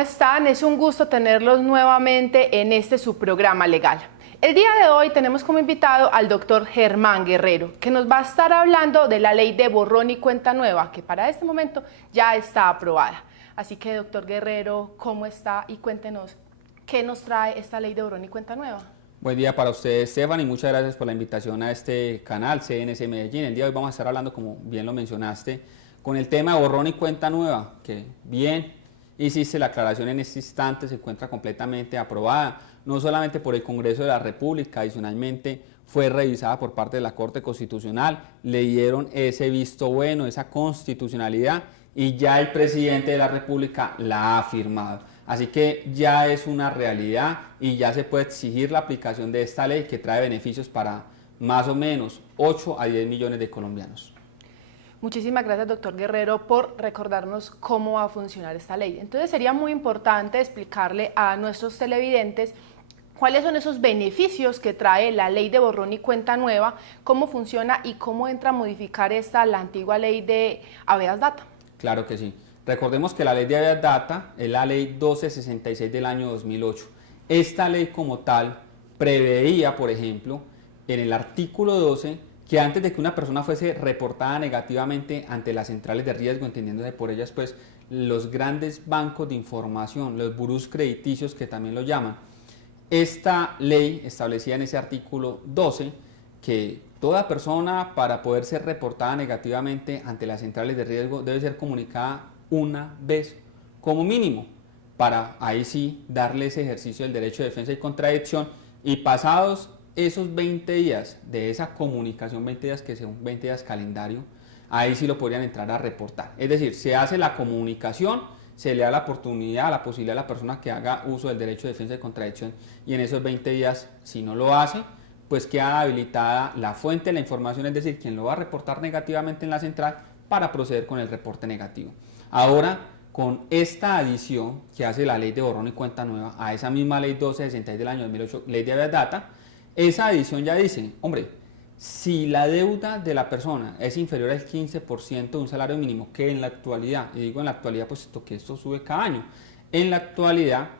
¿cómo están? Es un gusto tenerlos nuevamente en este su programa legal. El día de hoy tenemos como invitado al doctor Germán Guerrero, que nos va a estar hablando de la ley de borrón y cuenta nueva, que para este momento ya está aprobada. Así que, doctor Guerrero, ¿cómo está? Y cuéntenos, ¿qué nos trae esta ley de borrón y cuenta nueva? Buen día para ustedes, Esteban, y muchas gracias por la invitación a este canal CNC Medellín. El día de hoy vamos a estar hablando, como bien lo mencionaste, con el tema de borrón y cuenta nueva, que bien hiciste la aclaración en este instante, se encuentra completamente aprobada, no solamente por el Congreso de la República, adicionalmente fue revisada por parte de la Corte Constitucional, le dieron ese visto bueno, esa constitucionalidad, y ya el presidente de la República la ha firmado. Así que ya es una realidad y ya se puede exigir la aplicación de esta ley que trae beneficios para más o menos 8 a 10 millones de colombianos. Muchísimas gracias, doctor Guerrero, por recordarnos cómo va a funcionar esta ley. Entonces sería muy importante explicarle a nuestros televidentes cuáles son esos beneficios que trae la ley de borrón y cuenta nueva, cómo funciona y cómo entra a modificar la antigua ley de habeas data. Claro que sí. Recordemos que la ley de habeas data es la ley 1266 del año 2008. Esta ley como tal preveía, por ejemplo, en el artículo 12, que antes de que una persona fuese reportada negativamente ante las centrales de riesgo, entendiéndose por ellas pues los grandes bancos de información, los burús crediticios que también lo llaman, esta ley establecía en ese artículo 12 que toda persona, para poder ser reportada negativamente ante las centrales de riesgo, debe ser comunicada una vez como mínimo, para ahí sí darle ese ejercicio del derecho de defensa y contradicción, y pasados esos 20 días de esa comunicación, 20 días que son 20 días calendario, ahí sí lo podrían entrar a reportar. Es decir, se hace la comunicación, se le da la oportunidad, la posibilidad a la persona que haga uso del derecho de defensa y contradicción, y en esos 20 días, si no lo hace, pues queda habilitada la fuente de la información, es decir, quien lo va a reportar negativamente en la central para proceder con el reporte negativo. Ahora, con esta adición que hace la ley de borrón y cuenta nueva a esa misma ley 1266 del año 2008, ley de habeas data, esa adición ya dice, hombre, si la deuda de la persona es inferior al 15% de un salario mínimo, que en la actualidad, y digo en la actualidad puesto que esto sube cada año, en la actualidad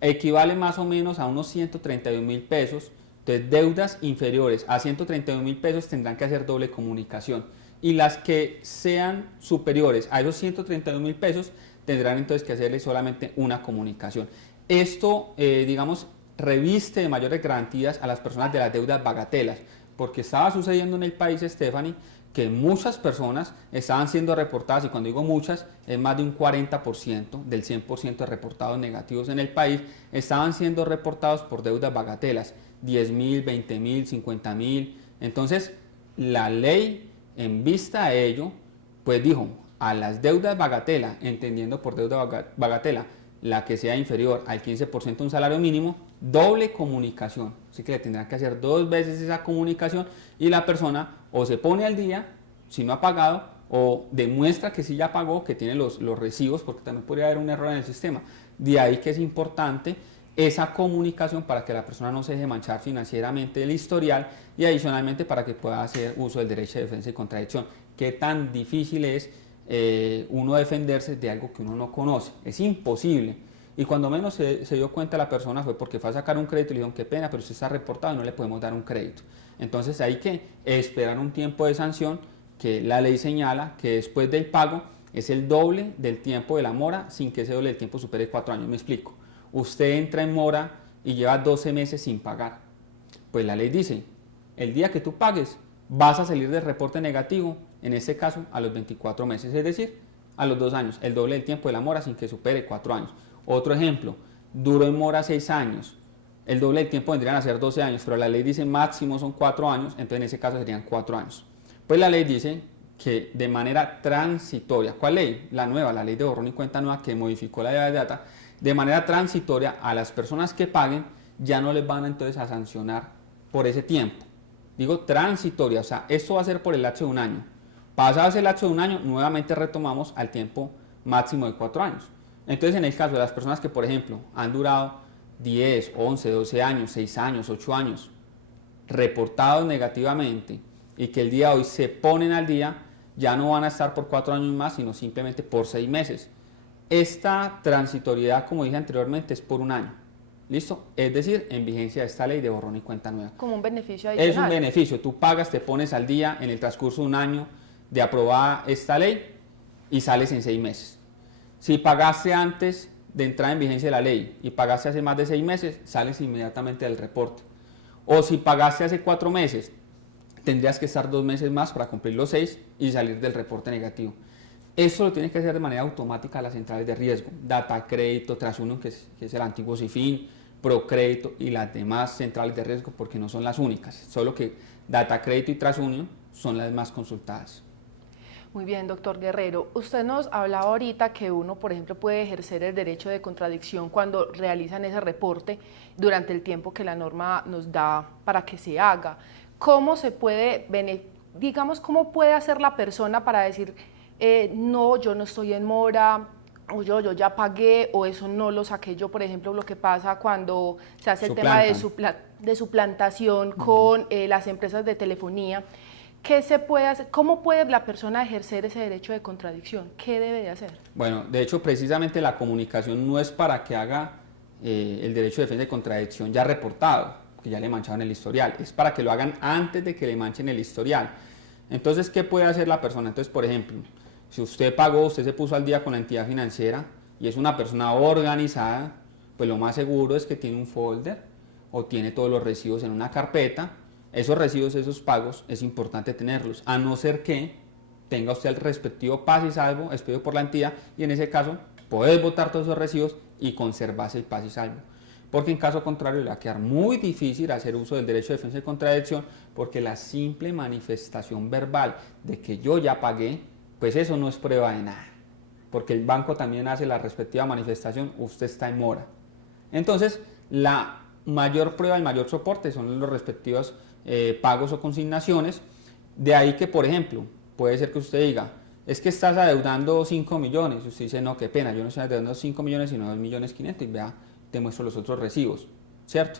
equivale más o menos a unos 131.000 pesos, entonces deudas inferiores a 131.000 pesos tendrán que hacer doble comunicación, y las que sean superiores a esos 131.000 pesos tendrán entonces que hacerle solamente una comunicación. Esto, digamos, reviste de mayores garantías a las personas de las deudas bagatelas, porque estaba sucediendo en el país, Stephanie, que muchas personas estaban siendo reportadas, y cuando digo muchas, es más de un 40% del 100% de reportados negativos en el país, estaban siendo reportados por deudas bagatelas, 10.000, 20.000, 50.000. Entonces, la ley, en vista de ello, pues dijo, a las deudas bagatela, entendiendo por deuda bagatela, la que sea inferior al 15% de un salario mínimo, doble comunicación. Así que le tendrán que hacer 2 veces esa comunicación, y la persona o se pone al día, si no ha pagado, o demuestra que sí ya pagó, que tiene los recibos, porque también podría haber un error en el sistema. De ahí que es importante esa comunicación para que la persona no se deje manchar financieramente el historial, y adicionalmente para que pueda hacer uso del derecho de defensa y contradicción. ¿Qué tan difícil es uno defenderse de algo que uno no conoce? Es imposible. Y cuando menos se dio cuenta la persona fue porque fue a sacar un crédito y le dijeron, qué pena, pero usted está reportado y no le podemos dar un crédito. Entonces hay que esperar un tiempo de sanción, que la ley señala que después del pago es el doble del tiempo de la mora, sin que ese doble del tiempo supere 4 años. Me explico. Usted entra en mora y lleva 12 meses sin pagar. Pues la ley dice, el día que tú pagues vas a salir del reporte negativo, en este caso a los 24 meses, es decir, a los 2 años, el doble del tiempo de la mora sin que supere 4 años. Otro ejemplo, duró en mora 6 años, el doble del tiempo vendrían a ser 12 años, pero la ley dice máximo son 4 años, entonces en ese caso serían 4 años. Pues la ley dice que de manera transitoria, ¿cuál ley? La nueva, la ley de borrón y cuenta nueva, que modificó la ley de data, de manera transitoria a las personas que paguen ya no les van entonces a sancionar por ese tiempo. Digo transitoria, o sea, esto va a ser por el lapso de 1 año. Pasado ese lapso de 1 año, nuevamente retomamos al tiempo máximo de 4 años. Entonces, en el caso de las personas que, por ejemplo, han durado 10, 11, 12 años, 6 años, 8 años, reportados negativamente, y que el día de hoy se ponen al día, ya no van a estar por 4 años más, sino simplemente por 6 meses. Esta transitoriedad, como dije anteriormente, es por un año. ¿Listo? Es decir, en vigencia de esta ley de borrón y cuenta nueva. Como un beneficio adicional. Es un beneficio. Tú pagas, te pones al día en el transcurso de un año de aprobada esta ley y sales en 6 meses. Si pagaste antes de entrar en vigencia de la ley y pagaste hace más de 6 meses, sales inmediatamente del reporte. O si pagaste hace 4 meses, tendrías que estar 2 meses más para cumplir los 6 y salir del reporte negativo. Eso lo tienes que hacer de manera automática las centrales de riesgo, Datacrédito, TransUnion, que es el antiguo Cifin, Procrédito y las demás centrales de riesgo, porque no son las únicas, solo que Datacrédito y TransUnion son las más consultadas. Muy bien, doctor Guerrero. Usted nos hablaba ahorita que uno, por ejemplo, puede ejercer el derecho de contradicción cuando realizan ese reporte durante el tiempo que la norma nos da para que se haga. ¿Cómo se puede, digamos, cómo puede hacer la persona para decir, no, yo no estoy en mora, o yo ya pagué, o eso no lo saqué yo? Por ejemplo, lo que pasa cuando se hace el tema de suplantación con las empresas de telefonía. ¿Qué se puede hacer? ¿Cómo puede la persona ejercer ese derecho de contradicción? ¿Qué debe de hacer? Bueno, de hecho, precisamente la comunicación no es para que haga el derecho de defensa de contradicción ya reportado, que ya le mancharon el historial, es para que lo hagan antes de que le manchen el historial. Entonces, ¿qué puede hacer la persona? Entonces, por ejemplo, si usted pagó, usted se puso al día con la entidad financiera y es una persona organizada, pues lo más seguro es que tiene un folder o tiene todos los recibos en una carpeta. Esos recibos, esos pagos, es importante tenerlos, a no ser que tenga usted el respectivo paz y salvo expedido por la entidad, y en ese caso puede botar todos esos recibos y conservarse el paz y salvo. Porque en caso contrario le va a quedar muy difícil hacer uso del derecho de defensa y contradicción, porque la simple manifestación verbal de que yo ya pagué, pues eso no es prueba de nada. Porque el banco también hace la respectiva manifestación, usted está en mora. Entonces, la mayor prueba, el mayor soporte son los respectivos pagos o consignaciones. De ahí que, por ejemplo, puede ser que usted diga, es que estás adeudando 5 millones. Usted dice, no, qué pena, yo no estoy adeudando 5 millones, sino 2.500.000, y vea, te muestro los otros recibos, ¿cierto?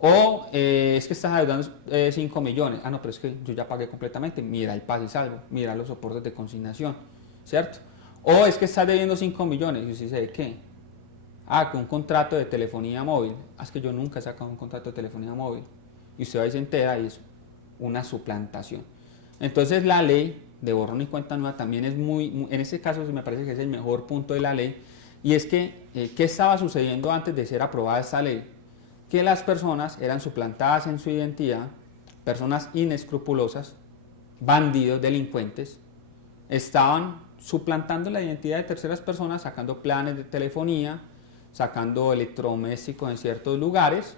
O es que estás adeudando 5 millones. Ah, no, pero es que yo ya pagué completamente. Mira el paz y salvo, mira los soportes de consignación, ¿cierto? O es que estás debiendo 5 millones. Y usted dice, ¿de qué? Ah, que un contrato de telefonía móvil. Ah, es que yo nunca he sacado un contrato de telefonía móvil. Y usted va y se entera y es una suplantación. Entonces la ley de borrón y cuenta nueva también es en este caso me parece que es el mejor punto de la ley, y es que, ¿qué estaba sucediendo antes de ser aprobada esta ley? Que las personas eran suplantadas en su identidad, personas inescrupulosas, bandidos, delincuentes, estaban suplantando la identidad de terceras personas, sacando planes de telefonía, sacando electrodomésticos en ciertos lugares,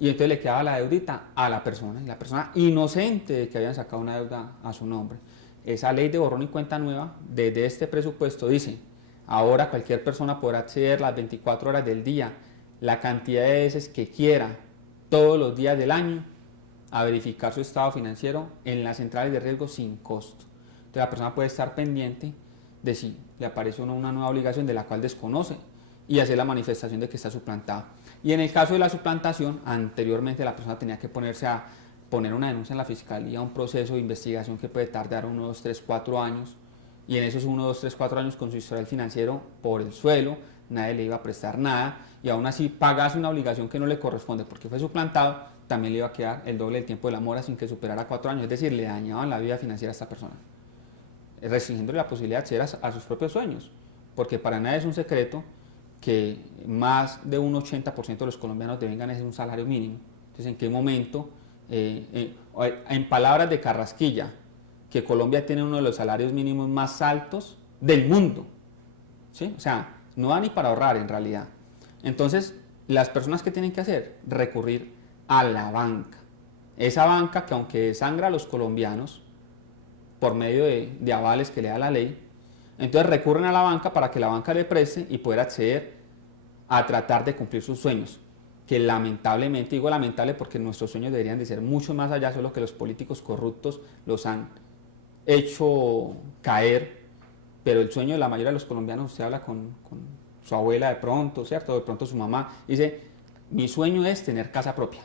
y entonces le quedaba la deudita a la persona, y la persona inocente de que habían sacado una deuda a su nombre. Esa ley de borrón y cuenta nueva, desde este presupuesto, dice, ahora cualquier persona podrá acceder las 24 horas del día, la cantidad de veces que quiera, todos los días del año, a verificar su estado financiero en las centrales de riesgo sin costo. Entonces la persona puede estar pendiente de si le aparece una nueva obligación de la cual desconoce y hacer la manifestación de que está suplantada. Y en el caso de la suplantación, anteriormente la persona tenía que ponerse a poner una denuncia en la fiscalía, un proceso de investigación que puede tardar 1, 2, 3, 4 años, y en esos 1, 2, 3, 4 años con su historial financiero por el suelo, nadie le iba a prestar nada, y aún así pagase una obligación que no le corresponde porque fue suplantado, también le iba a quedar el doble del tiempo de la mora sin que superara 4 años, es decir, le dañaban la vida financiera a esta persona, restringiéndole la posibilidad de acceder a sus propios sueños, porque para nadie es un secreto que más de un 80% de los colombianos devengan un salario mínimo. Entonces, ¿en qué momento? En palabras de Carrasquilla, que Colombia tiene uno de los salarios mínimos más altos del mundo, ¿sí? O sea, no da ni para ahorrar en realidad. Entonces, las personas que tienen que hacer, recurrir a la banca. Esa banca que aunque sangra a los colombianos por medio de avales que le da la ley, entonces recurren a la banca para que la banca le preste y poder acceder a tratar de cumplir sus sueños, que lamentablemente, digo lamentable porque nuestros sueños deberían de ser mucho más allá, solo que los políticos corruptos los han hecho caer, pero el sueño de la mayoría de los colombianos, usted habla con su abuela de pronto, ¿cierto? De pronto su mamá, dice, mi sueño es tener casa propia,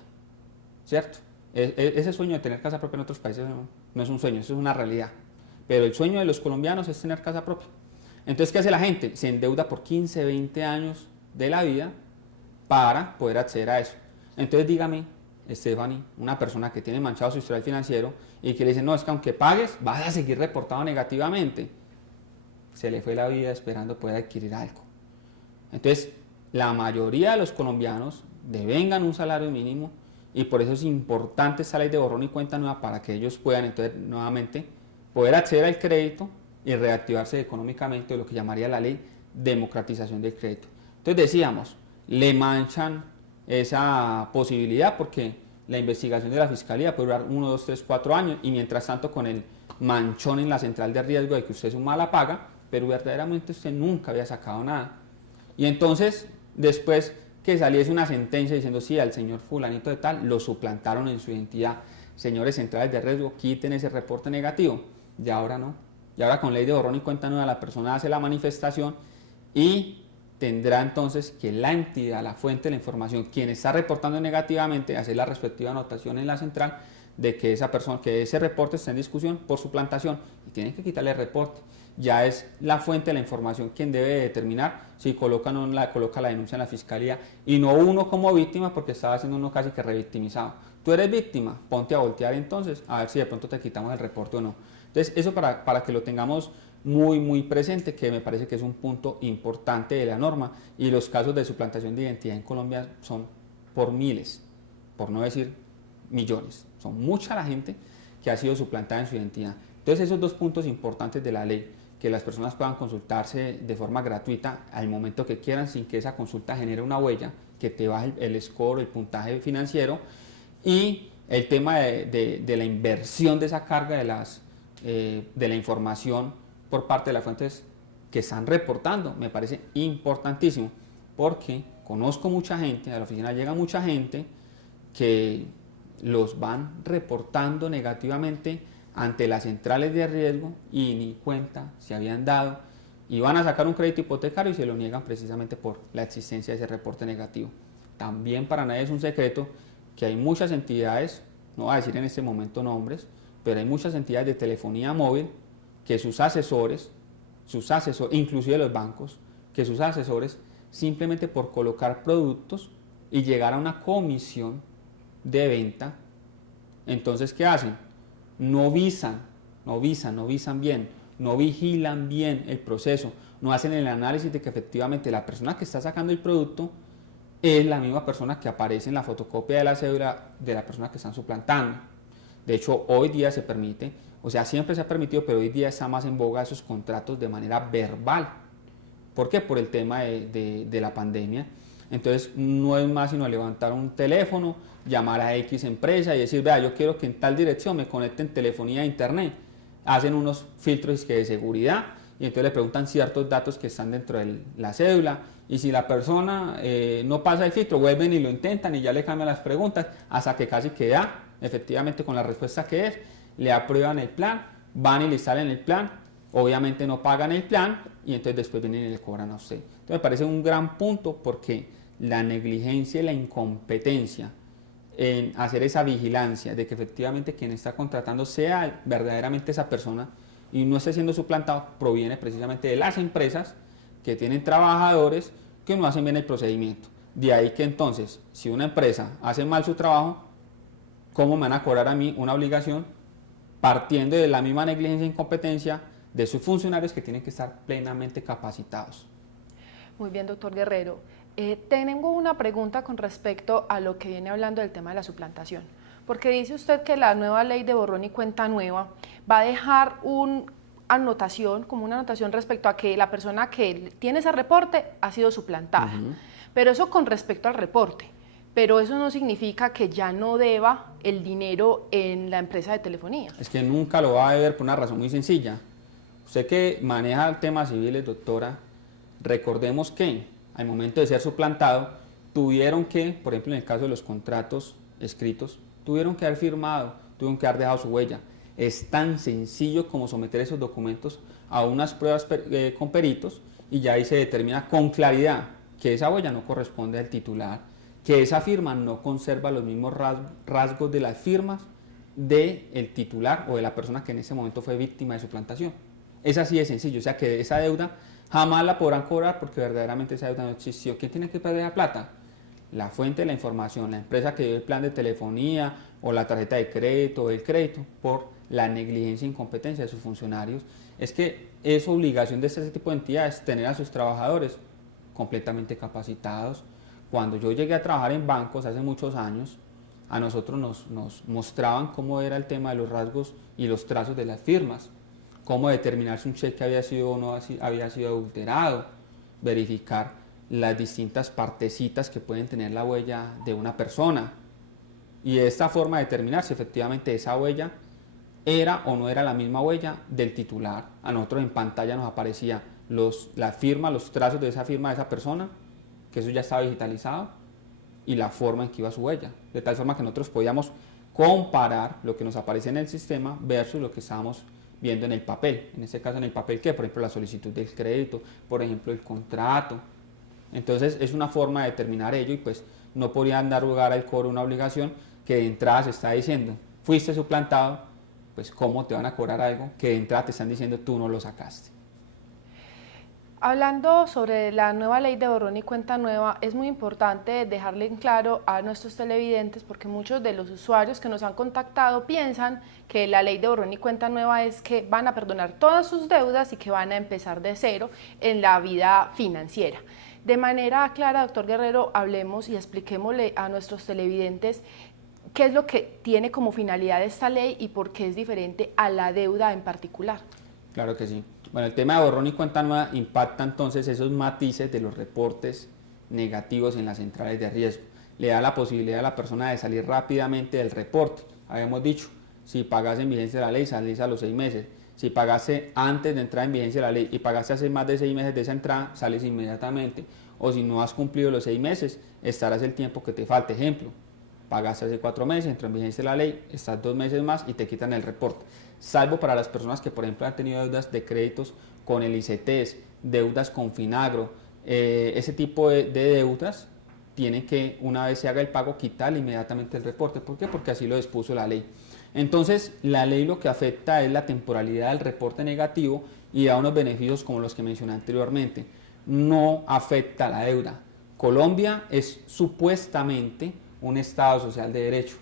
¿cierto? Ese sueño de tener casa propia en otros países no es un sueño, eso es una realidad. Pero el sueño de los colombianos es tener casa propia. Entonces, ¿qué hace la gente? Se endeuda por 15, 20 años de la vida para poder acceder a eso. Entonces, dígame, Stephanie, una persona que tiene manchado su historial financiero y que le dice, no, es que aunque pagues, vas a seguir reportado negativamente. Se le fue la vida esperando poder adquirir algo. Entonces, la mayoría de los colombianos devengan un salario mínimo y por eso es importante esta ley de borrón y cuenta nueva para que ellos puedan entonces nuevamente poder acceder al crédito y reactivarse económicamente, lo que llamaría la ley democratización del crédito. Entonces decíamos, le manchan esa posibilidad porque la investigación de la fiscalía puede durar 1, 2, 3, 4 años y mientras tanto con el manchón en la central de riesgo de que usted es un mala paga, pero verdaderamente usted nunca había sacado nada. Y entonces, después que saliese una sentencia diciendo, sí, al señor fulanito de tal, lo suplantaron en su identidad. Señores centrales de riesgo, quiten ese reporte negativo. Y ahora no. Y ahora con ley de borrón y cuenta nueva, la persona hace la manifestación y tendrá entonces que la entidad, la fuente de la información, quien está reportando negativamente, hacer la respectiva anotación en la central de que esa persona, que ese reporte está en discusión por suplantación y tienen que quitarle el reporte. Ya es la fuente de la información quien debe determinar si coloca o no coloca la denuncia en la fiscalía y no uno como víctima porque estaba siendo uno casi que revictimizado. Tú eres víctima, ponte a voltear entonces a ver si de pronto te quitamos el reporte o no. Entonces eso para que lo tengamos muy presente, que me parece que es un punto importante de la norma y los casos de suplantación de identidad en Colombia son por miles, por no decir millones. Son mucha la gente que ha sido suplantada en su identidad. Entonces esos dos puntos importantes de la ley, que las personas puedan consultarse de forma gratuita al momento que quieran sin que esa consulta genere una huella, que te baje el score, el puntaje financiero y el tema de la inversión de esa carga de la información por parte de las fuentes que están reportando, me parece importantísimo porque conozco mucha gente, a la oficina llega mucha gente que los van reportando negativamente ante las centrales de riesgo y ni cuenta se habían dado y van a sacar un crédito hipotecario y se lo niegan precisamente por la existencia de ese reporte negativo. También para nadie es un secreto que hay muchas entidades, no voy a decir en este momento nombres, pero hay muchas entidades de telefonía móvil que sus asesores, inclusive los bancos, que sus asesores simplemente por colocar productos y llegar a una comisión de venta, entonces ¿qué hacen? No visan bien, no vigilan bien el proceso, no hacen el análisis de que efectivamente la persona que está sacando el producto es la misma persona que aparece en la fotocopia de la cédula de la persona que están suplantando. De hecho, hoy día se permite, o sea, siempre se ha permitido, pero hoy día está más en boga esos contratos de manera verbal. ¿Por qué? Por el tema de la pandemia. Entonces, no es más sino levantar un teléfono, llamar a X empresa y decir, vea, yo quiero que en tal dirección me conecten telefonía a internet. Hacen unos filtros de seguridad y entonces le preguntan ciertos datos que están dentro de la cédula y si la persona no pasa el filtro, vuelven y lo intentan y ya le cambian las preguntas hasta que casi queda efectivamente con la respuesta que es, le aprueban el plan, van y le instalan el plan, obviamente no pagan el plan y entonces después vienen y le cobran a usted. Entonces me parece un gran punto porque la negligencia y la incompetencia en hacer esa vigilancia de que efectivamente quien está contratando sea verdaderamente esa persona y no esté siendo suplantado, proviene precisamente de las empresas que tienen trabajadores que no hacen bien el procedimiento. De ahí que entonces, si una empresa hace mal su trabajo, ¿cómo me van a cobrar a mí una obligación partiendo de la misma negligencia e incompetencia de sus funcionarios que tienen que estar plenamente capacitados? Muy bien, doctor Guerrero. Tengo una pregunta con respecto a lo que viene hablando del tema de la suplantación, porque dice usted que la nueva ley de borrón y cuenta nueva va a dejar una anotación respecto a que la persona que tiene ese reporte ha sido suplantada, pero eso con respecto al reporte, pero eso no significa que ya no deba el dinero en la empresa de telefonía. Es que nunca lo va a deber por una razón muy sencilla. Usted que maneja temas civiles, doctora, recordemos que al momento de ser suplantado, tuvieron que, por ejemplo en el caso de los contratos escritos, tuvieron que haber firmado, tuvieron que haber dejado su huella. Es tan sencillo como someter esos documentos a unas pruebas con peritos y ya ahí se determina con claridad que esa huella no corresponde al titular, que esa firma no conserva los mismos rasgos de las firmas del titular o de la persona que en ese momento fue víctima de suplantación. Es así de sencillo, o sea que esa deuda Jamás la podrán cobrar porque verdaderamente esa deuda no existió. ¿Quién tiene que perder la plata? La fuente de la información, la empresa que dio el plan de telefonía o la tarjeta de crédito o el crédito por la negligencia e incompetencia de sus funcionarios. Es que es obligación de este tipo de entidades tener a sus trabajadores completamente capacitados. Cuando yo llegué a trabajar en bancos hace muchos años, a nosotros nos mostraban cómo era el tema de los rasgos y los trazos de las firmas, cómo determinar si un cheque había sido o no había sido adulterado, verificar las distintas partecitas que pueden tener la huella de una persona y de esta forma determinar si efectivamente esa huella era o no era la misma huella del titular. A nosotros en pantalla nos aparecía la firma, los trazos de esa firma de esa persona, que eso ya estaba digitalizado, y la forma en que iba su huella, de tal forma que nosotros podíamos comparar lo que nos aparece en el sistema versus lo que estábamos viendo en el papel. En este caso, en el papel, ¿qué? Por ejemplo, la solicitud del crédito, por ejemplo, el contrato. Entonces, es una forma de determinar ello y pues no podrían dar lugar al cobro una obligación que de entrada se está diciendo, fuiste suplantado, pues ¿cómo te van a cobrar algo que de entrada te están diciendo tú no lo sacaste? Hablando sobre la nueva ley de borrón y cuenta nueva, es muy importante dejarle en claro a nuestros televidentes porque muchos de los usuarios que nos han contactado piensan que la ley de borrón y cuenta nueva es que van a perdonar todas sus deudas y que van a empezar de cero en la vida financiera. De manera clara, doctor Guerrero, hablemos y expliquémosle a nuestros televidentes qué es lo que tiene como finalidad esta ley y por qué es diferente a la deuda en particular. Claro que sí. Bueno, el tema de borrón y cuenta nueva impacta entonces esos matices de los reportes negativos en las centrales de riesgo. Le da la posibilidad a la persona de salir rápidamente del reporte. Habíamos dicho, si pagas en vigencia de la ley, salís a los 6 meses. Si pagaste antes de entrar en vigencia de la ley y pagaste hace más de 6 meses de esa entrada, sales inmediatamente. O si no has cumplido los 6 meses, estarás el tiempo que te falte. Ejemplo, pagaste hace 4 meses, entró en vigencia la ley, estás 2 meses más y te quitan el reporte. Salvo para las personas que, por ejemplo, han tenido deudas de créditos con el ICETEX, deudas con Finagro, ese tipo de deudas tienen que, una vez se haga el pago, quitar inmediatamente el reporte. ¿Por qué? Porque así lo dispuso la ley. Entonces, la ley lo que afecta es la temporalidad del reporte negativo y da unos beneficios como los que mencioné anteriormente. No afecta la deuda. Colombia es supuestamente un Estado social de derecho.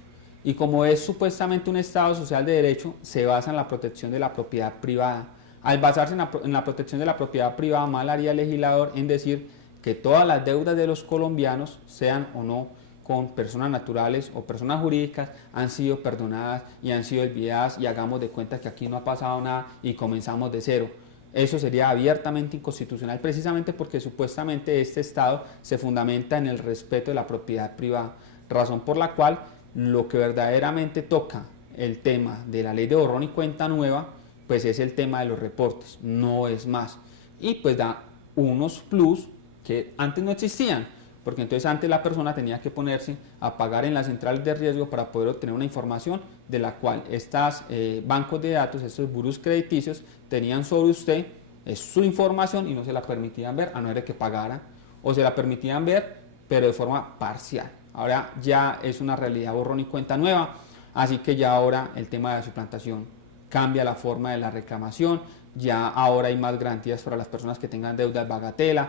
Y como es supuestamente un Estado social de derecho, se basa en la protección de la propiedad privada. Al basarse en la protección de la propiedad privada, mal haría el legislador en decir que todas las deudas de los colombianos, sean o no con personas naturales o personas jurídicas, han sido perdonadas y han sido olvidadas y hagamos de cuenta que aquí no ha pasado nada y comenzamos de cero. Eso sería abiertamente inconstitucional precisamente porque supuestamente este Estado se fundamenta en el respeto de la propiedad privada, razón por la cual lo que verdaderamente toca el tema de la ley de borrón y cuenta nueva, pues es el tema de los reportes, no es más. Y pues da unos plus que antes no existían, porque entonces antes la persona tenía que ponerse a pagar en las centrales de riesgo para poder obtener una información de la cual estos bancos de datos, estos burós crediticios, tenían sobre usted su información y no se la permitían ver, a no ser de que pagara, o se la permitían ver, pero de forma parcial. Ahora ya es una realidad borrón y cuenta nueva, así que ya ahora el tema de la suplantación cambia la forma de la reclamación, ya ahora hay más garantías para las personas que tengan deudas bagatela,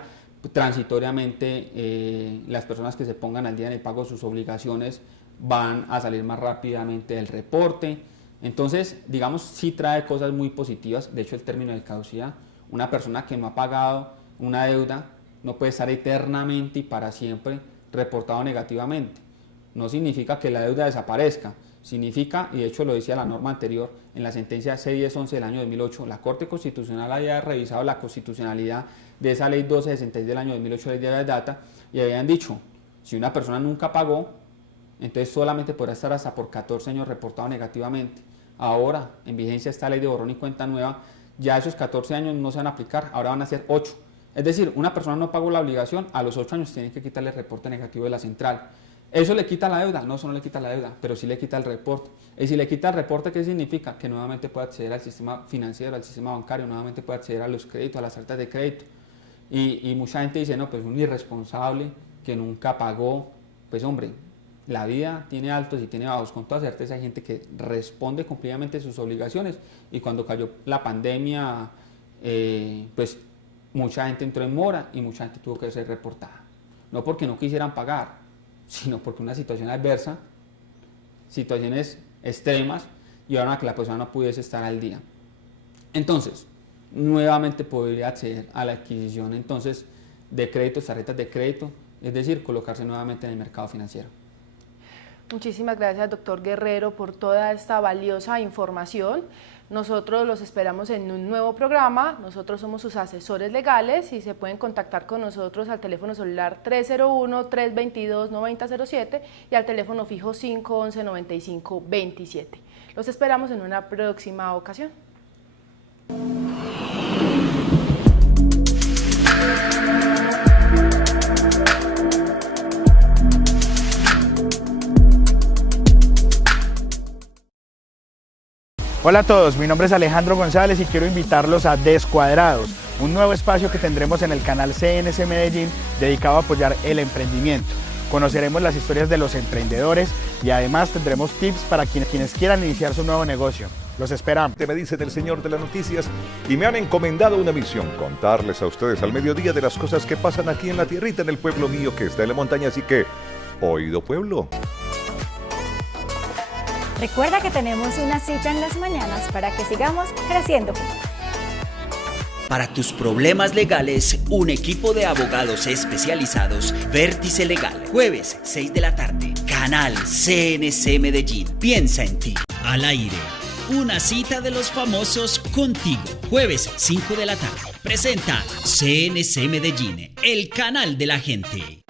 transitoriamente las personas que se pongan al día en el pago de sus obligaciones van a salir más rápidamente del reporte. Entonces, digamos, sí trae cosas muy positivas. De hecho, el término de caducidad, una persona que no ha pagado una deuda no puede estar eternamente y para siempre reportado negativamente. No significa que la deuda desaparezca, significa, y de hecho lo decía la norma anterior, en la sentencia C1011 del año 2008, la Corte Constitucional había revisado la constitucionalidad de esa ley 1266 del año 2008, ley de data, y habían dicho, si una persona nunca pagó, entonces solamente podrá estar hasta por 14 años reportado negativamente. Ahora, en vigencia esta ley de borrón y cuenta nueva, ya esos 14 años no se van a aplicar, ahora van a ser 8. Es decir, una persona no pagó la obligación, a los 8 años tiene que quitarle el reporte negativo de la central. ¿Eso le quita la deuda? No, eso no le quita la deuda, pero sí le quita el reporte. Y si le quita el reporte, ¿qué significa? Que nuevamente puede acceder al sistema financiero, al sistema bancario, nuevamente puede acceder a los créditos, a las cartas de crédito. Y mucha gente dice, no, pues un irresponsable que nunca pagó. Pues hombre, la vida tiene altos y tiene bajos. Con toda certeza hay gente que responde cumplidamente sus obligaciones. Y cuando cayó la pandemia, pues mucha gente entró en mora y mucha gente tuvo que ser reportada. No porque no quisieran pagar, sino porque una situación adversa, situaciones extremas, llevaron a que la persona no pudiese estar al día. Entonces, nuevamente podría acceder a la adquisición entonces de créditos, tarjetas de crédito, es decir, colocarse nuevamente en el mercado financiero. Muchísimas gracias, doctor Guerrero, por toda esta valiosa información. Nosotros los esperamos en un nuevo programa. Nosotros somos sus asesores legales y se pueden contactar con nosotros al teléfono celular 301-322-9007 y al teléfono fijo 511-9527. Los esperamos en una próxima ocasión. Hola a todos, mi nombre es Alejandro González y quiero invitarlos a Descuadrados, un nuevo espacio que tendremos en el canal CNC Medellín dedicado a apoyar el emprendimiento. Conoceremos las historias de los emprendedores y además tendremos tips para quienes quieran iniciar su nuevo negocio. Los esperamos. Me dice el señor de las noticias y me han encomendado una misión, contarles a ustedes al mediodía de las cosas que pasan aquí en la tierrita, en el pueblo mío que está en la montaña, así que, oído pueblo. Recuerda que tenemos una cita en las mañanas para que sigamos creciendo juntos. Para tus problemas legales, un equipo de abogados especializados, Vértice Legal. Jueves, 6 de la tarde, canal CNC Medellín. Piensa en ti. Al aire. Una cita de los famosos contigo. Jueves, 5 de la tarde. Presenta CNC Medellín, el canal de la gente.